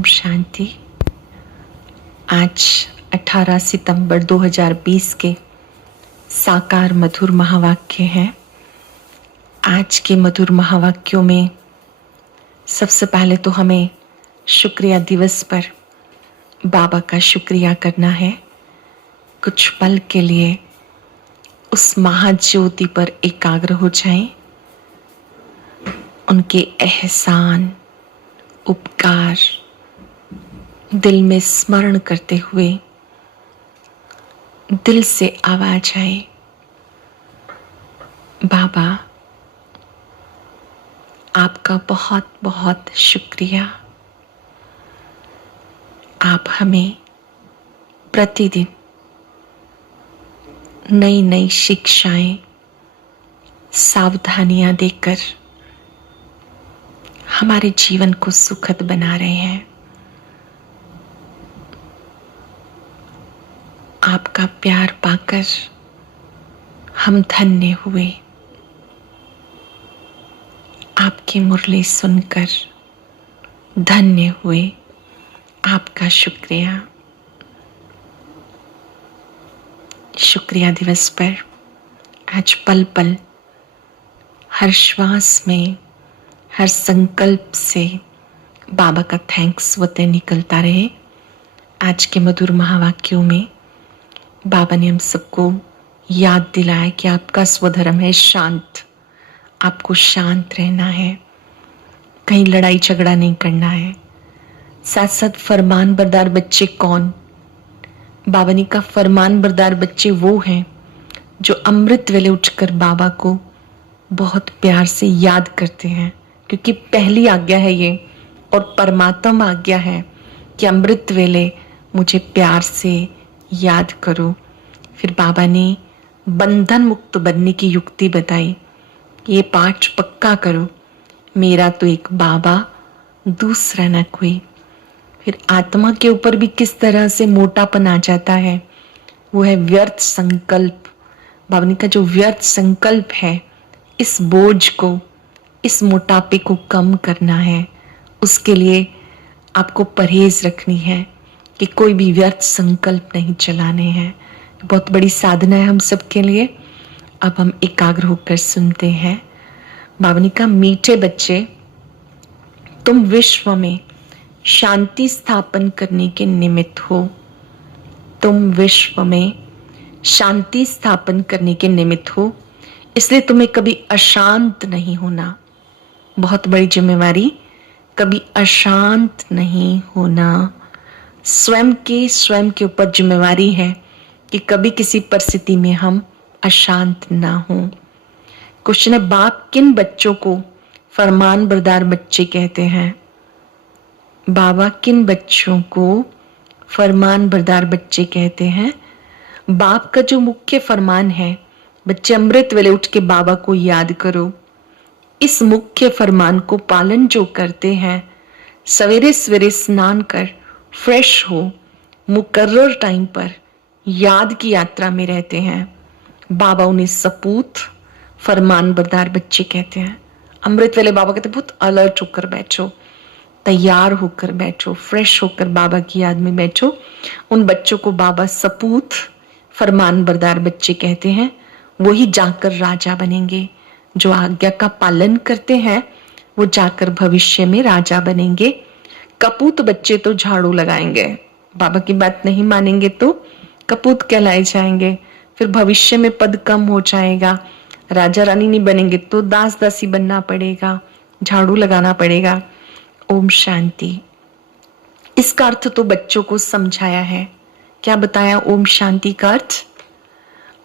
ओम शांति। आज 18 सितंबर 2020 के साकार मधुर महावाक्य हैं। आज के मधुर महावाक्यों में सबसे पहले तो हमें शुक्रिया दिवस पर बाबा का शुक्रिया करना है। कुछ पल के लिए उस महाज्योति पर एकाग्र हो जाएं। उनके एहसान, उपकार दिल में स्मरण करते हुए दिल से आवाज आए, बाबा आपका बहुत बहुत शुक्रिया। आप हमें प्रतिदिन नई नई शिक्षाएं, सावधानियां देकर हमारे जीवन को सुखद बना रहे हैं। आपका प्यार पाकर हम धन्य हुए। आपकी मुरली सुनकर धन्य हुए। आपका शुक्रिया। शुक्रिया दिवस पर आज पल पल हर श्वास में, हर संकल्प से बाबा का थैंक्स स्वतः निकलता रहे। आज के मधुर महावाक्यों में बाबा ने हम सबको याद दिलाया कि आपका स्वधर्म है शांत। आपको शांत रहना है, कहीं लड़ाई झगड़ा नहीं करना है। साथ साथ फरमान बरदार बच्चे कौन? बाबा ने कहा फरमान बरदार बच्चे वो हैं जो अमृत वेले उठकर बाबा को बहुत प्यार से याद करते हैं, क्योंकि पहली आज्ञा है ये और परमात्मा आज्ञा है कि अमृत वेले मुझे प्यार से याद करो। फिर बाबा ने बंधन मुक्त बनने की युक्ति बताई। ये पाठ पक्का करो, मेरा तो एक बाबा, दूसरा न कोई। फिर आत्मा के ऊपर भी किस तरह से मोटापन आ जाता है, वो है व्यर्थ संकल्प। बाबा ने कहा जो व्यर्थ संकल्प है, इस बोझ को, इस मोटापे को कम करना है। उसके लिए आपको परहेज रखनी है कि कोई भी व्यर्थ संकल्प नहीं चलाने हैं। बहुत बड़ी साधना है हम सबके लिए। अब हम एकाग्र होकर सुनते हैं। बाबा ने कहा मीठे बच्चे, तुम विश्व में शांति स्थापन करने के निमित्त हो। तुम विश्व में शांति स्थापन करने के निमित्त हो, इसलिए तुम्हें कभी अशांत नहीं होना। बहुत बड़ी जिम्मेवारी, कभी अशांत नहीं होना। स्वयं के ऊपर जिम्मेवारी है कि कभी किसी परिस्थिति में हम अशांत ना हों। क्वेश्चन है, बाप किन बच्चों को फरमान बरदार बच्चे कहते हैं? बाबा किन बच्चों को फरमान बरदार बच्चे कहते हैं? बाप का जो मुख्य फरमान है, बच्चे अमृत वेले उठ के बाबा को याद करो। इस मुख्य फरमान को पालन जो करते हैं, सवेरे सवेरे स्नान कर फ्रेश हो, मुकर्रर टाइम पर याद की यात्रा में रहते हैं, बाबा उन्हें सपूत फरमान बरदार बच्चे कहते हैं। अमृत वेले बाबा कहते बहुत अलर्ट होकर बैठो, तैयार होकर बैठो, फ्रेश होकर बाबा की याद में बैठो। उन बच्चों को बाबा सपूत फरमान बरदार बच्चे कहते हैं। वही जाकर राजा बनेंगे। जो आज्ञा का पालन करते हैं वो जाकर भविष्य में राजा बनेंगे। कपूत बच्चे तो झाड़ू लगाएंगे, बाबा की बात नहीं मानेंगे तो कपूत कहलाए जाएंगे। फिर भविष्य में पद कम हो जाएगा, राजा रानी नहीं बनेंगे तो दास दासी बनना पड़ेगा, झाड़ू लगाना पड़ेगा। ओम शांति। इसका अर्थ तो बच्चों को समझाया है। क्या बताया ओम शांति का अर्थ?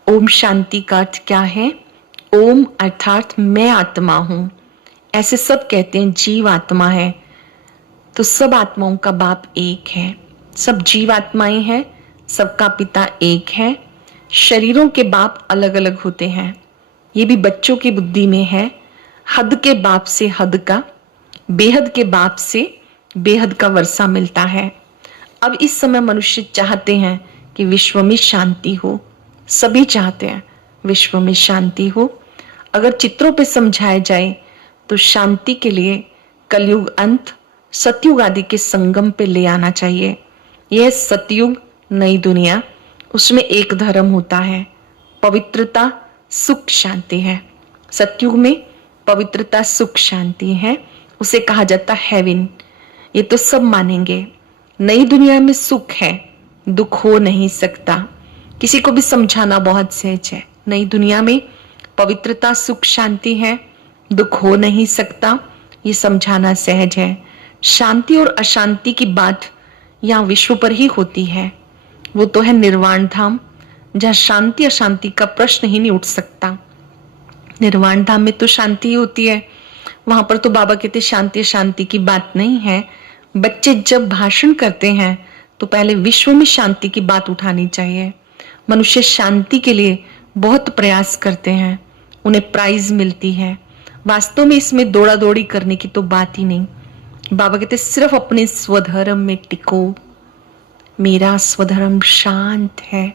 ओम शांति का अर्थ क्या है? ओम अर्थात मैं आत्मा हूं। ऐसे सब कहते हैं जीव आत्मा है, तो सब आत्माओं का बाप एक है। सब जीव आत्माएं हैं, सबका पिता एक है। शरीरों के बाप अलग अलग होते हैं, ये भी बच्चों की बुद्धि में है। हद के बाप से हद का, बेहद के बाप से बेहद का वर्षा मिलता है। अब इस समय मनुष्य चाहते हैं कि विश्व में शांति हो। सभी चाहते हैं विश्व में शांति हो। अगर चित्रों पे समझाया जाए तो शांति के लिए कलयुग अंत, सतयुग आदि के संगम पे ले आना चाहिए। यह सतयुग नई दुनिया, उसमें एक धर्म होता है, पवित्रता सुख शांति है। सतयुग में पवित्रता सुख शांति है, उसे कहा जाता है हेवन। ये तो सब मानेंगे। नई दुनिया में सुख है, दुख हो नहीं सकता। किसी को भी समझाना बहुत सहज है। नई दुनिया में पवित्रता सुख शांति है, दुख हो नहीं सकता, ये समझाना सहज है। शांति और अशांति की बात यहाँ विश्व पर ही होती है। वो तो है निर्वाण धाम, जहाँ शांति अशांति का प्रश्न ही नहीं उठ सकता। निर्वाण धाम में तो शांति ही होती है। वहां पर तो बाबा कहते शांति अशांति की बात नहीं है। बच्चे जब भाषण करते हैं तो पहले विश्व में शांति की बात उठानी चाहिए। मनुष्य शांति के लिए बहुत प्रयास करते हैं, उन्हें प्राइज मिलती है। वास्तव में इसमें दौड़ा दौड़ी करने की तो बात ही नहीं। बाबा कहते सिर्फ अपने स्वधर्म में टिको। मेरा स्वधर्म शांत है।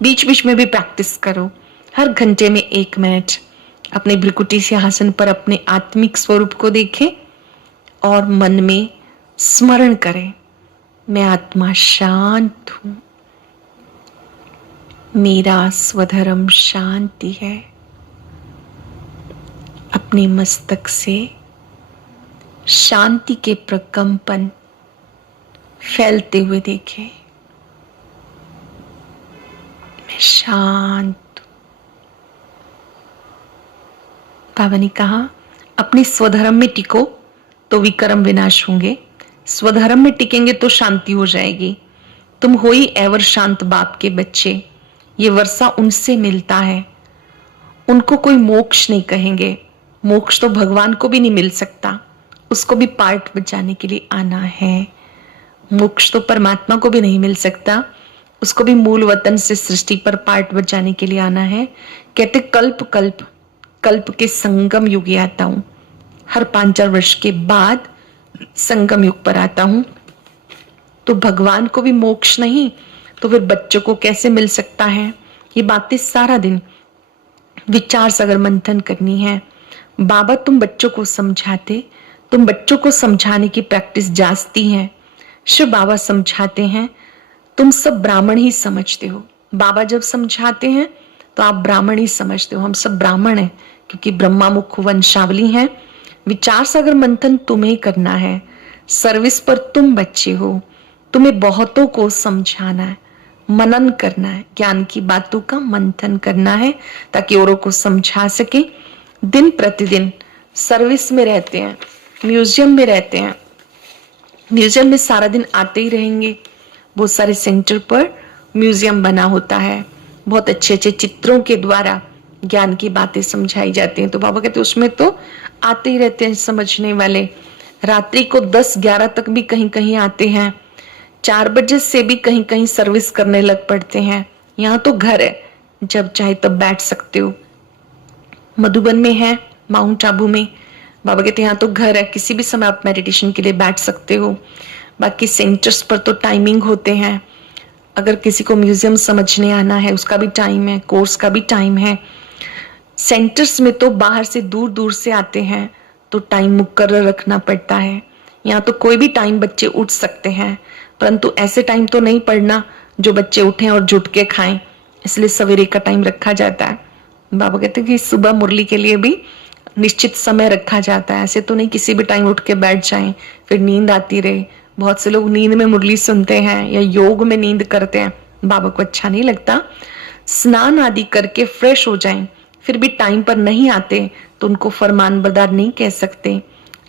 बीच बीच में भी प्रैक्टिस करो। हर घंटे में 1 मिनट अपने भ्रिकुटी सिंहासन पर अपने आत्मिक स्वरूप को देखें और मन में स्मरण करें, मैं आत्मा शांत हूं, मेरा स्वधर्म शांति है। अपने मस्तक से शांति के प्रकंपन फैलते हुए देखें। मैं शांत। बाबा ने कहा अपने स्वधर्म में टिको तो विक्रम विनाश होंगे। स्वधर्म में टिकेंगे तो शांति हो जाएगी। तुम हो ही एवर शांत बाप के बच्चे। ये वर्षा उनसे मिलता है, उनको कोई मोक्ष नहीं कहेंगे। मोक्ष तो भगवान को भी नहीं मिल सकता, उसको भी पार्ट बचाने के लिए आना है। मोक्ष तो परमात्मा को भी नहीं मिल सकता, उसको भी मूल वतन से सृष्टि पर पार्ट बचाने के लिए आना है। कहते कल्प कल्प कल्प के संगम युग आता हूं। हर 5-4 वर्ष के बाद संगम युग पर आता हूं। तो भगवान को भी मोक्ष नहीं तो फिर बच्चों को कैसे मिल सकता है? ये बातें सारा दिन विचार सागर मंथन करनी है। बाबा तुम बच्चों को समझाते, तुम बच्चों को समझाने की प्रैक्टिस जांचती हैं। शिव बाबा समझाते हैं, तुम सब ब्राह्मण ही समझते हो। बाबा जब समझाते हैं तो आप ब्राह्मण ही समझते हो। हम सब ब्राह्मण हैं क्योंकि ब्रह्मा मुख वंशावली हैं। विचार सागर मंथन तुम्हें करना है। सर्विस पर तुम बच्चे हो, तुम्हें बहुतों को समझाना है, मनन करना है, ज्ञान की बातों का मंथन करना है ताकि औरों को समझा सके। दिन प्रतिदिन सर्विस में रहते हैं, म्यूजियम में रहते हैं, म्यूजियम में सारा दिन आते ही रहेंगे। बहुत सारे सेंटर पर म्यूजियम बना होता है, बहुत अच्छे अच्छे चित्रों के द्वारा ज्ञान की बातें समझाई जाती हैं। तो बाबा कहते उसमें तो आते ही रहते हैं समझने वाले। रात्रि को 10-11 तक भी कहीं कहीं आते हैं, 4 बजे से भी कहीं कहीं सर्विस करने लग पड़ते हैं। यहाँ तो घर है, जब चाहे तब बैठ सकते हो। मधुबन में है, माउंट आबू में, बाबा कहते यहाँ तो घर है, किसी भी समय आप मेडिटेशन के लिए बैठ सकते हो। बाकी सेंटर्स पर तो टाइमिंग होते हैं। अगर किसी को म्यूजियम समझने आना है उसका भी टाइम है, कोर्स का भी टाइम है। सेंटर्स में तो बाहर से दूर दूर से आते हैं तो टाइम मुकर्रर रखना पड़ता है। यहाँ तो कोई भी टाइम बच्चे उठ सकते हैं, परंतु ऐसे टाइम तो नहीं पढ़ना जो बच्चे उठें और जुट के खाएं, इसलिए सवेरे का टाइम रखा जाता है। बाबा कहते हैं कि सुबह मुरली के लिए भी निश्चित समय रखा जाता है। ऐसे तो नहीं किसी भी टाइम उठ के बैठ जाएं फिर नींद आती रहे। बहुत से लोग नींद में मुरली सुनते हैं या योग में नींद करते हैं, बाबा को अच्छा नहीं लगता। स्नान आदि करके फ्रेश हो जाएं, फिर भी टाइम पर नहीं आते तो उनको फरमानबरदार नहीं कह सकते।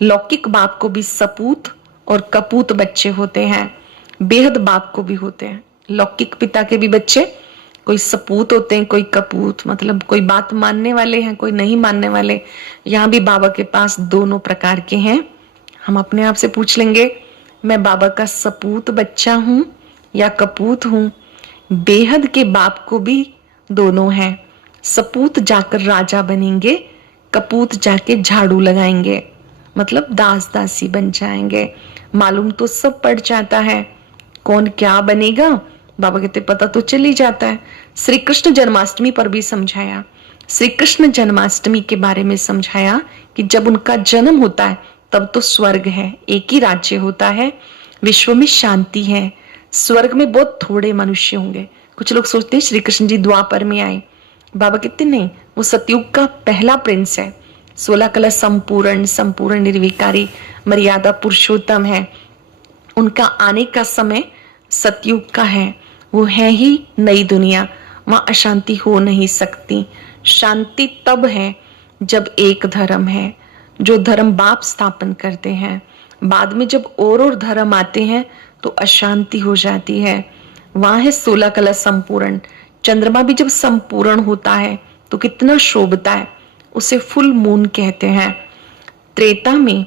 लौकिक बाप को भी सपूत और कपूत बच्चे होते हैं, बेहद बाप को भी होते हैं। लौकिक पिता के भी बच्चे कोई सपूत होते हैं, कोई कपूत, मतलब कोई बात मानने वाले हैं, कोई नहीं मानने वाले। यहाँ भी बाबा के पास दोनों प्रकार के हैं। हम अपने आप से पूछ लेंगे, मैं बाबा का सपूत बच्चा हूं या कपूत हूं? बेहद के बाप को भी दोनों हैं। सपूत जाकर राजा बनेंगे, कपूत जाके झाड़ू लगाएंगे, मतलब दास दासी बन जाएंगे। मालूम तो सब पड़ जाता है, कौन क्या बनेगा बाबा कहते पता तो चल ही जाता है। श्री कृष्ण जन्माष्टमी पर भी समझाया, श्री कृष्ण जन्माष्टमी के बारे में समझाया कि जब उनका जन्म होता है तब तो स्वर्ग है, एक ही राज्य होता है, विश्व में शांति है। स्वर्ग में बहुत थोड़े मनुष्य होंगे। कुछ लोग सोचते हैं श्री कृष्ण जी द्वापर में आए, बाबा कहते नहीं, वो सतयुग का पहला प्रिंस है। 16 कला संपूर्ण, संपूर्ण निर्विकारी, मर्यादा पुरुषोत्तम है। उनका आने का समय सतयुग का है। वो है ही नई दुनिया, वहां अशांति हो नहीं सकती। शांति तब है जब एक धर्म है, जो धर्म बाप स्थापन करते हैं। बाद में जब और धर्म आते हैं तो अशांति हो जाती है। वहां है 16 कला संपूर्ण। चंद्रमा भी जब संपूर्ण होता है तो कितना शोभता है, उसे फुल मून कहते हैं। त्रेता में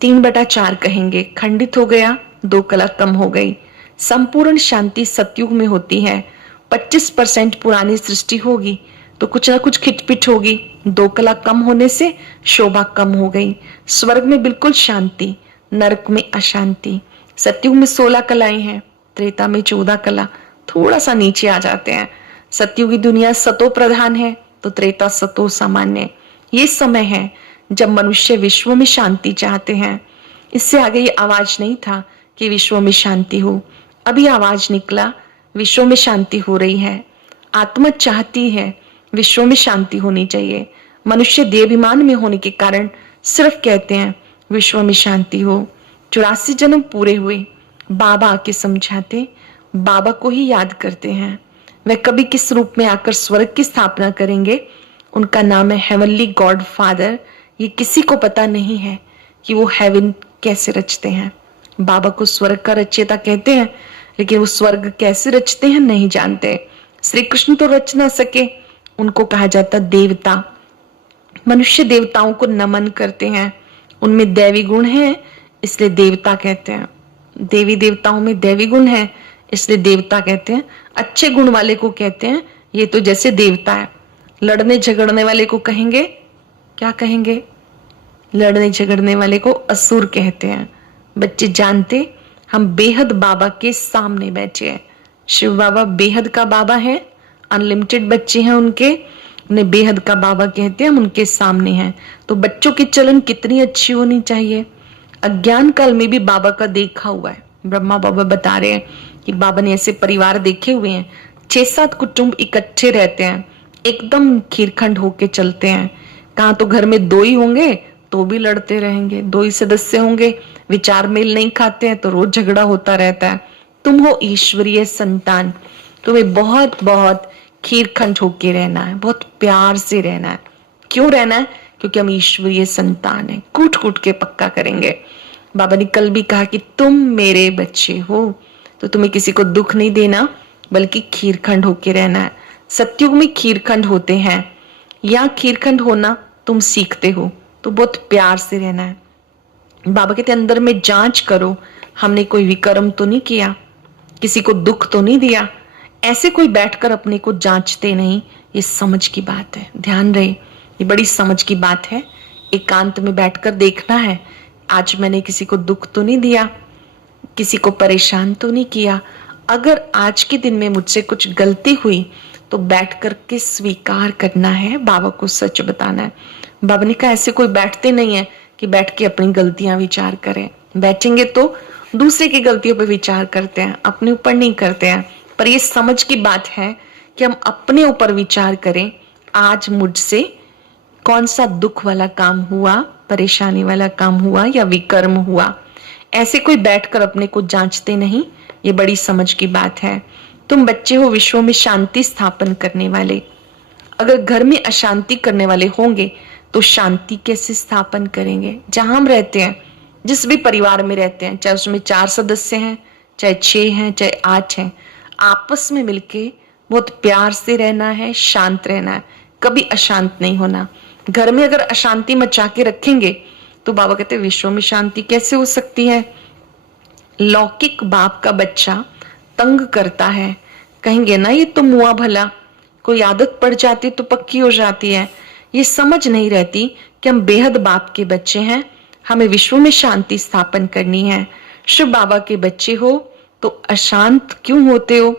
3/4 कहेंगे, खंडित हो गया, 2 कला कम हो गई। संपूर्ण शांति सतयुग में होती है। 25% पुरानी सृष्टि होगी तो कुछ ना कुछ खिटपिट होगी, 2 कला कम होने से शोभा कम हो गई। स्वर्ग में बिल्कुल शांति, नरक में अशांति। सतयुग में 16 कलाएं हैं, त्रेता में 14 कला, थोड़ा सा नीचे आ जाते हैं। सतयुगी दुनिया सतो प्रधान है तो त्रेता सतो सामान्य। ये समय है जब मनुष्य विश्व में शांति चाहते हैं। इससे आगे ये आवाज नहीं था कि विश्व में शांति हो, अभी आवाज निकला, विश्व में शांति हो रही है। आत्मा चाहती है विश्व में शांति होनी चाहिए। मनुष्य देहाभिमान में होने के कारण सिर्फ कहते हैं विश्व में शांति हो। 84 जन्म पूरे हुए, बाबा आके समझाते, बाबा को ही याद करते हैं। वह कभी किस रूप में आकर स्वर्ग की स्थापना करेंगे, उनका नाम है हेवनली गॉड फादर। ये किसी को पता नहीं है कि वो हेवन कैसे रचते हैं। बाबा को स्वर्ग का रचयिता कहते हैं, लेकिन वो स्वर्ग कैसे रचते हैं नहीं जानते। श्री कृष्ण तो रच ना सके, उनको कहा जाता देवता। मनुष्य देवताओं को नमन करते हैं, उनमें दैवी गुण है इसलिए देवता कहते हैं। देवी देवताओं में दैवी गुण है इसलिए देवता कहते हैं। अच्छे गुण वाले को कहते हैं ये तो जैसे देवता है। लड़ने झगड़ने वाले को कहेंगे, क्या कहेंगे? लड़ने झगड़ने वाले को असुर कहते हैं। बच्चे जानते हम बेहद बाबा के सामने बैठे हैं। शिव बाबा बेहद का बाबा है, अनलिमिटेड बच्चे हैं उनके, उन्हें बेहद का बाबा कहते हैं, हम उनके सामने हैं। तो बच्चों की चलन कितनी अच्छी होनी चाहिए। अज्ञान काल में भी बाबा का देखा हुआ है। ब्रह्मा बाबा बता रहे हैं कि बाबा ने ऐसे परिवार देखे हुए हैं, 6-7 कुटुंब इकट्ठे रहते हैं, एकदम खीरखंड होके चलते हैं। कहाँ तो घर में 2 ही होंगे तो भी लड़ते रहेंगे, 2 ही सदस्य होंगे, विचार मेल नहीं खाते हैं तो रोज झगड़ा होता रहता है। तुम हो ईश्वरीय संतान, तुम्हें बहुत बहुत खीरखंड होके रहना है, बहुत प्यार से रहना है। क्यों रहना है? क्योंकि हम ईश्वरीय संतान हैं। कूट कूट के पक्का करेंगे। बाबा ने कल भी कहा कि तुम मेरे बच्चे हो तो तुम्हें किसी को दुख नहीं देना, बल्कि खीरखंड होके रहना है। सतयुग में खीरखंड होते हैं, या खीरखंड होना तुम सीखते हो तो बहुत प्यार से रहना है। बाबा कहते अंदर में जांच करो, हमने कोई विकर्म तो नहीं किया, किसी को दुख तो नहीं दिया। ऐसे कोई बैठकर अपने को जांचते नहीं। ये समझ की बात है, ध्यान रहे, ये बड़ी समझ की बात है। एकांत में बैठकर देखना है, आज मैंने किसी को दुख तो नहीं दिया, किसी को परेशान तो नहीं किया। अगर आज के दिन में मुझसे कुछ गलती हुई तो बैठ करके स्वीकार करना है, बाबा को सच बताना है। बाबा ने कहा ऐसे कोई बैठते नहीं है कि बैठ के अपनी गलतियां विचार करें। बैठेंगे तो दूसरे की गलतियों पर विचार करते हैं, अपने ऊपर नहीं करते हैं। पर ये समझ की बात है कि हम अपने ऊपर विचार करें, आज मुझसे कौन सा दुख वाला काम हुआ, परेशानी वाला काम हुआ या विकर्म हुआ। ऐसे कोई बैठकर अपने को जांचते नहीं। ये बड़ी समझ की बात है। तुम बच्चे हो विश्व में शांति स्थापन करने वाले। अगर घर में अशांति करने वाले होंगे तो शांति कैसे स्थापन करेंगे? जहां हम रहते हैं, जिस भी परिवार में रहते हैं, चाहे उसमें 4 सदस्य हैं, चाहे 6 हैं, चाहे 8 हैं, आपस में मिलके बहुत प्यार से रहना है, शांत रहना है, कभी अशांत नहीं होना। घर में अगर अशांति मचा के रखेंगे तो बाबा कहते हैं विश्व में शांति कैसे हो सकती है। लौकिक बाप का बच्चा तंग करता है, कहेंगे ना ये तो मुआ भला, कोई आदत पड़ जाती तो पक्की हो जाती है। ये समझ नहीं रहती कि हम बेहद बाप के बच्चे हैं, हमें विश्व में शांति स्थापन करनी है। शिव बाबा के बच्चे हो तो अशांत क्यों होते हो?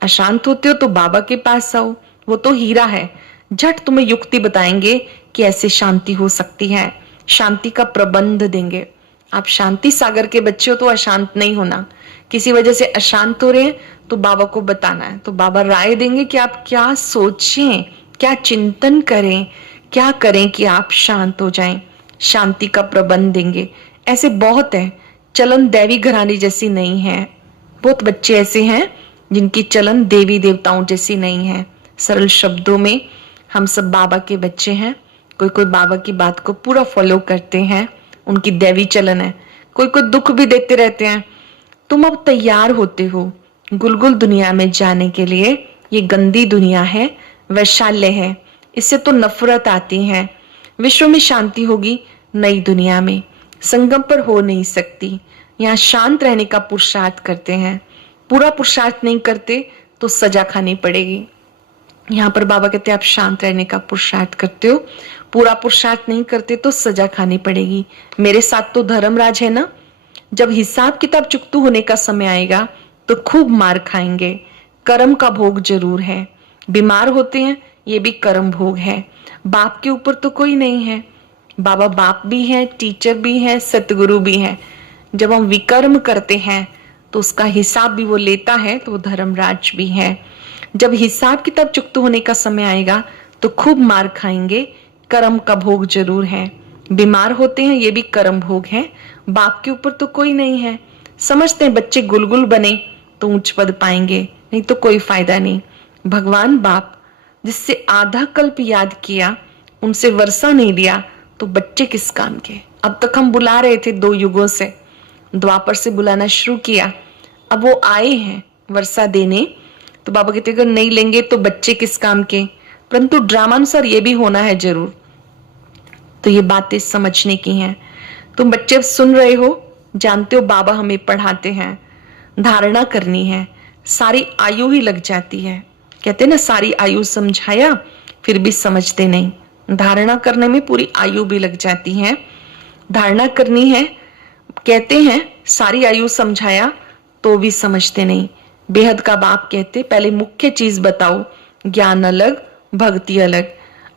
अशांत होते हो तो बाबा के पास आओ, वो तो हीरा है, झट तुम्हें युक्ति बताएंगे कि ऐसे शांति हो सकती है। शांति का प्रबंध देंगे। आप शांति सागर के बच्चे हो तो अशांत नहीं होना। किसी वजह से अशांत हो रहे हैं तो बाबा को बताना है, तो बाबा राय देंगे कि आप क्या सोचें, क्या चिंतन करें, क्या करें कि आप शांत हो जाएं। शांति का प्रबंध देंगे। ऐसे बहुत है। चलन देवी घराने जैसी नहीं है। बहुत बच्चे ऐसे हैं जिनकी चलन देवी देवताओं जैसी नहीं है। सरल शब्दों में हम सब बाबा के बच्चे हैं। कोई कोई बाबा की बात को पूरा फॉलो करते हैं, उनकी दैवी चलन है। कोई कोई दुख भी देते रहते हैं। तुम अब तैयार होते हो गुलगुल दुनिया में जाने के लिए। ये गंदी दुनिया है, वैशाल्य है, इससे तो नफरत आती है। विश्व में शांति होगी नई दुनिया में, संगम पर हो नहीं सकती। यहाँ शांत रहने का पुरुषार्थ करते हैं। पूरा पुरुषार्थ नहीं करते तो सजा खानी पड़ेगी। यहाँ पर बाबा कहते हैं आप शांत रहने का पुरुषार्थ करते हो, पूरा पुरुषार्थ नहीं करते तो सजा खानी पड़ेगी। मेरे साथ तो धर्मराज है ना। जब हिसाब किताब चुकतू होने का समय आएगा तो खूब मार खाएंगे। कर्म का भोग जरूर है। बीमार होते हैं, ये भी कर्म भोग है। बाप के ऊपर तो कोई नहीं है। बाबा बाप भी है, टीचर भी है, सतगुरु भी है। जब हम विकर्म करते हैं तो उसका हिसाब भी वो लेता है, तो वो धर्मराज भी है। जब हिसाब किताब चुकतू होने का समय आएगा तो खूब मार खाएंगे। कर्म का भोग जरूर है। बीमार होते हैं, ये भी कर्म भोग है। बाप के ऊपर तो कोई नहीं है। समझते हैं बच्चे गुलगुल बने तो ऊंच पद पाएंगे, नहीं तो कोई फायदा नहीं। भगवान बाप जिससे आधा कल्प याद किया, उनसे वर्षा नहीं दिया तो बच्चे किस काम के। अब तक हम बुला रहे थे 2 युगों से, द्वापर से बुलाना शुरू किया, अब वो आए हैं वर्षा देने। तो बाबा कहते अगर नहीं लेंगे तो बच्चे किस काम के। परंतु ड्रामानुसार ये भी होना है जरूर। तो ये बातें समझने की हैं। तुम बच्चे सुन रहे हो, जानते हो बाबा हमें पढ़ाते हैं। धारणा करनी है, सारी आयु ही लग जाती है। कहते ना सारी आयु समझाया फिर भी समझते नहीं। धारणा करने में पूरी आयु भी लग जाती है। धारणा करनी है। कहते हैं सारी आयु समझाया तो भी समझते नहीं। बेहद का बाप कहते पहले मुख्य चीज बताओ, ज्ञान अलग भक्ति अलग।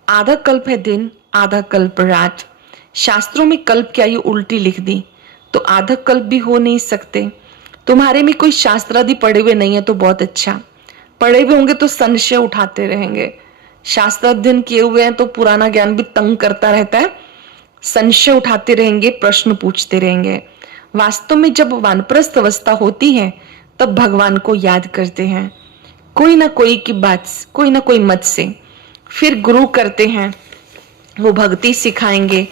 आधा कल्प है दिन, आधा कल्प रात। शास्त्रों में कल्प की आयु उल्टी लिख दी, तो आधा कल्प भी हो नहीं सकते। तुम्हारे में कोई शास्त्र आदि पढ़े हुए नहीं है तो बहुत अच्छा। पढ़े हुए होंगे तो संशय उठाते रहेंगे। शास्त्र अध्ययन किए हुए हैं तो पुराना ज्ञान भी तंग करता रहता है। संशय उठाते रहेंगे, प्रश्न पूछते रहेंगे। वास्तव में जब वानप्रस्थ अवस्था होती है तब भगवान को याद करते हैं, कोई ना कोई की बात, कोई ना कोई मत से। फिर गुरु करते हैं, वो भक्ति सिखाएंगे।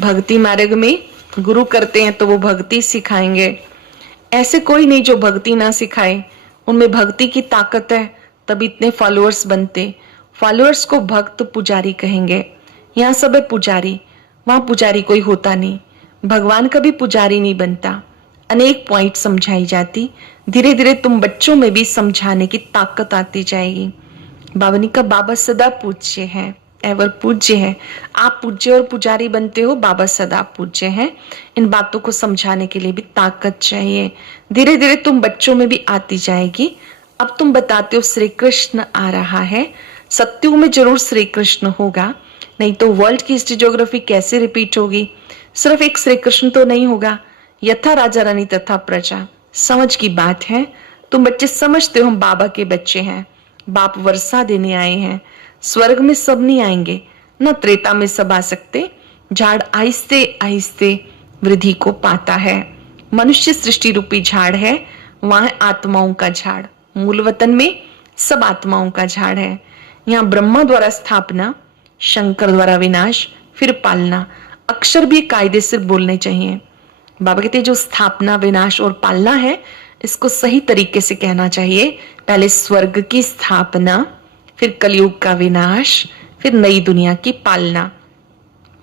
भक्ति मार्ग में गुरु करते हैं तो वो भक्ति सिखाएंगे। ऐसे कोई नहीं जो भक्ति ना सिखाए। उनमें भक्ति की ताकत है, तब इतने फॉलोअर्स बनते। फॉलोअर्स को भक्त पुजारी कहेंगे। यहाँ सब है पुजारी, वहां पुजारी कोई होता नहीं। भगवान का भी पुजारी नहीं बनता। अनेक पॉइंट समझाई जाती। धीरे धीरे तुम बच्चों में भी समझाने की ताकत आती जाएगी। बाबा का बाबा सदा पूज्य है, एवर पूज्य है। आप पूज्य और पुजारी बनते हो, बाबा सदा पूज्य है। इन बातों को समझाने के लिए भी ताकत चाहिए। धीरे धीरे तुम बच्चों में भी आती जाएगी। अब तुम बताते हो श्री कृष्ण आ रहा है। सत्युग में जरूर श्री कृष्ण होगा, नहीं तो वर्ल्ड की हिस्ट्री ज्योग्राफी कैसे रिपीट होगी। सिर्फ एक श्री कृष्ण तो नहीं होगा। यथा राजा रानी तथा प्रजा, समझ की बात है। तुम बच्चे समझते हो हम बाबा के बच्चे हैं। बाप वर्षा देने आए हैं। स्वर्ग में सब नहीं आएंगे, न त्रेता में सब आ सकते। झाड़ आहिस्ते आहिस्ते वृद्धि को पाता है। मनुष्य सृष्टि रूपी झाड़ है, वहां आत्माओं का झाड़। मूल वतन में सब आत्माओं का झाड़ है। यहाँ ब्रह्मा द्वारा स्थापना, शंकर द्वारा विनाश, फिर पालना। अक्षर भी कायदे से बोलने चाहिए। बाबा कहते हैं जो स्थापना, विनाश और पालना है, इसको सही तरीके से कहना चाहिए। पहले स्वर्ग की स्थापना, फिर कलयुग का विनाश, फिर नई दुनिया की पालना।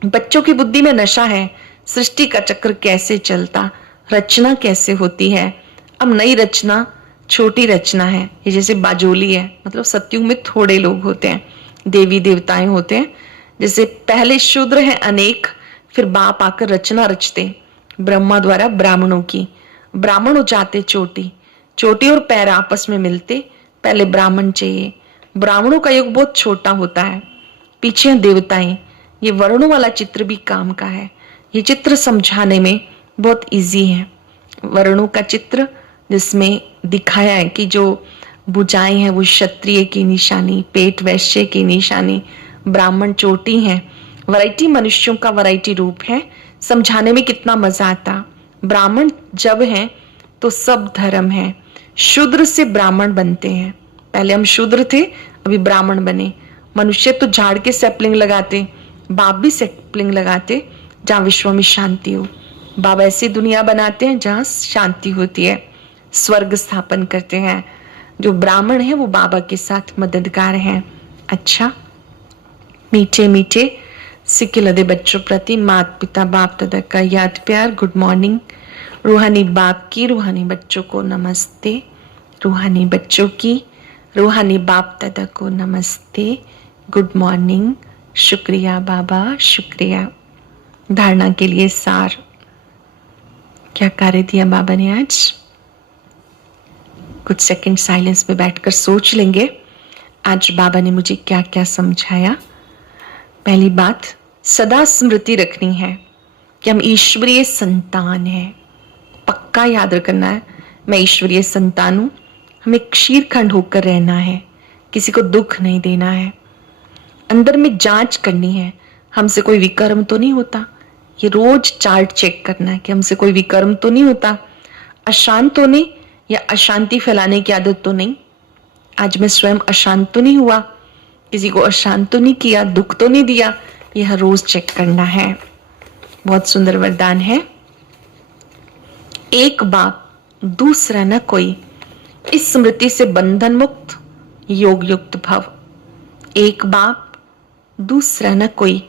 बच्चों की बुद्धि में नशा है, सृष्टि का चक्र कैसे चलता, रचना कैसे होती है। अब नई रचना छोटी रचना है। ये जैसे बाजोली है, मतलब सत्युग में थोड़े लोग होते हैं, देवी देवताएं होते हैं। जैसे पहले शूद्र हैं अनेक, फिर बाप आकर रचना रचते ब्रह्मा द्वारा ब्राह्मणों की। ब्राह्मण हो जाते चोटी, चोटी और पैर आपस में मिलते। पहले ब्राह्मण चाहिए। ब्राह्मणों का युग बहुत छोटा होता है, पीछे देवताएं। ये वर्णों वाला चित्र भी काम का है। ये चित्र समझाने में बहुत इजी है। वर्णों का चित्र जिसमें दिखाया है कि जो भुजाएं हैं वो क्षत्रिय की निशानी, पेट वैश्य की निशानी, ब्राह्मण चोटी है, वैरायटी मनुष्यों का वैरायटी रूप है। समझाने में कितना मजा आता। ब्राह्मण जब हैं तो सब धर्म है, शूद्र से ब्राह्मण बनते हैं। पहले हम शूद्र थे, अभी ब्राह्मण बने। मनुष्य तो झाड़ के सैपलिंग लगाते, बाप भी सैपलिंग लगाते जहां विश्व में शांति हो। बाबा ऐसी दुनिया बनाते हैं जहां शांति होती है, स्वर्ग स्थापन करते हैं। जो ब्राह्मण है वो बाबा के साथ मददगार हैं। अच्छा, मीठे मीठे सिक्के लदे बच्चों प्रति माता पिता बाप दादा का याद प्यार, गुड मॉर्निंग। रूहानी बाप की रूहानी बच्चों को नमस्ते, रूहानी बच्चों की रूहानी बाप दादा को नमस्ते, गुड मॉर्निंग। शुक्रिया बाबा, शुक्रिया। धारणा के लिए सार, क्या कार्य दिया बाबा ने आज? कुछ सेकंड साइलेंस में बैठकर सोच लेंगे आज बाबा ने मुझे क्या क्या समझाया। पहली बात, सदा स्मृति रखनी है कि हम ईश्वरीय संतान हैं। पक्का याद रखना है, मैं ईश्वरीय संतान हूं। हमें क्षीरखंड होकर रहना है, किसी को दुख नहीं देना है। अंदर में जांच करनी है, हमसे कोई विकर्म तो नहीं होता। ये रोज चार्ट चेक करना है कि हमसे कोई विकर्म तो नहीं होता, अशांत तो नहीं, या अशांति फैलाने की आदत तो नहीं। आज मैं स्वयं अशांत तो नहीं हुआ, किसी को अशांत तो नहीं किया, दुख तो नहीं दिया। यह रोज चेक करना है। बहुत सुंदर वरदान है। एक बाप दूसरा न कोई, इस स्मृति से बंधन मुक्त योग युक्त भव। एक बाप दूसरा न कोई,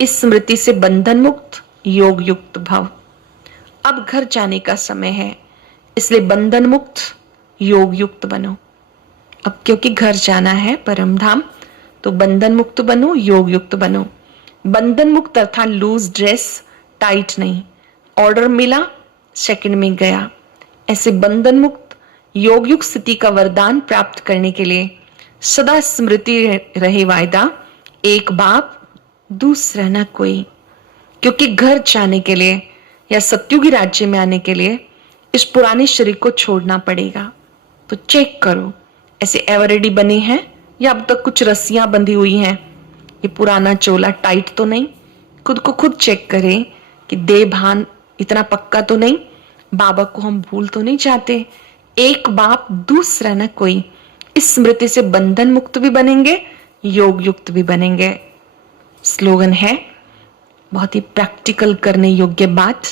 इस स्मृति से बंधन मुक्त योग युक्त भव। अब घर जाने का समय है, इसलिए बंधन मुक्त योग युक्त बनो। अब क्योंकि घर जाना है परम धाम, तो बंधन मुक्त बनो, योग युक्त बनो। बंधन मुक्त अर्थात लूज ड्रेस, टाइट नहीं। ऑर्डर मिला, सेकंड में गया। ऐसे बंधन मुक्त योग युक्त स्थिति का वरदान प्राप्त करने के लिए सदा स्मृति रहे वायदा, एक बाप दूसरा न कोई। क्योंकि घर जाने के लिए या सत्युगी राज्य में आने के लिए इस पुराने शरीर को छोड़ना पड़ेगा। तो चेक करो, ऐसे एवरेडी बने हैं या अब तक कुछ रस्सियां बंधी हुई हैं। ये पुराना चोला टाइट तो नहीं। खुद को खुद चेक करें कि देह भान इतना पक्का तो नहीं, बाबा को हम भूल तो नहीं चाहते। एक बाप दूसरा न कोई, इस स्मृति से बंधन मुक्त भी बनेंगे, योग युक्त भी बनेंगे। स्लोगन है, बहुत ही प्रैक्टिकल करने योग्य बात।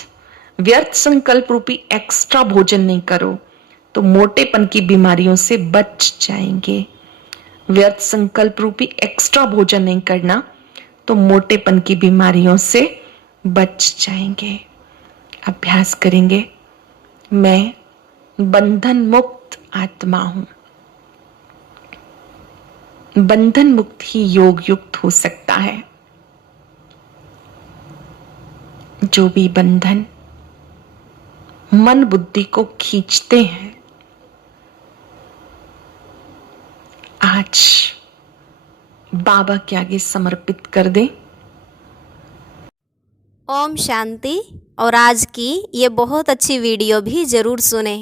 व्यर्थ संकल्प रूपी एक्स्ट्रा भोजन नहीं करो तो मोटेपन की बीमारियों से बच जाएंगे। व्यर्थ संकल्प रूपी एक्स्ट्रा भोजन नहीं करना तो मोटेपन की बीमारियों से बच जाएंगे। अभ्यास करेंगे, मैं बंधन मुक्त आत्मा हूं। बंधन मुक्त ही योग युक्त हो सकता है। जो भी बंधन मन बुद्धि को खींचते हैं, आज बाबा के आगे समर्पित कर दें। ओम शांति। और आज की ये बहुत अच्छी वीडियो भी ज़रूर सुने।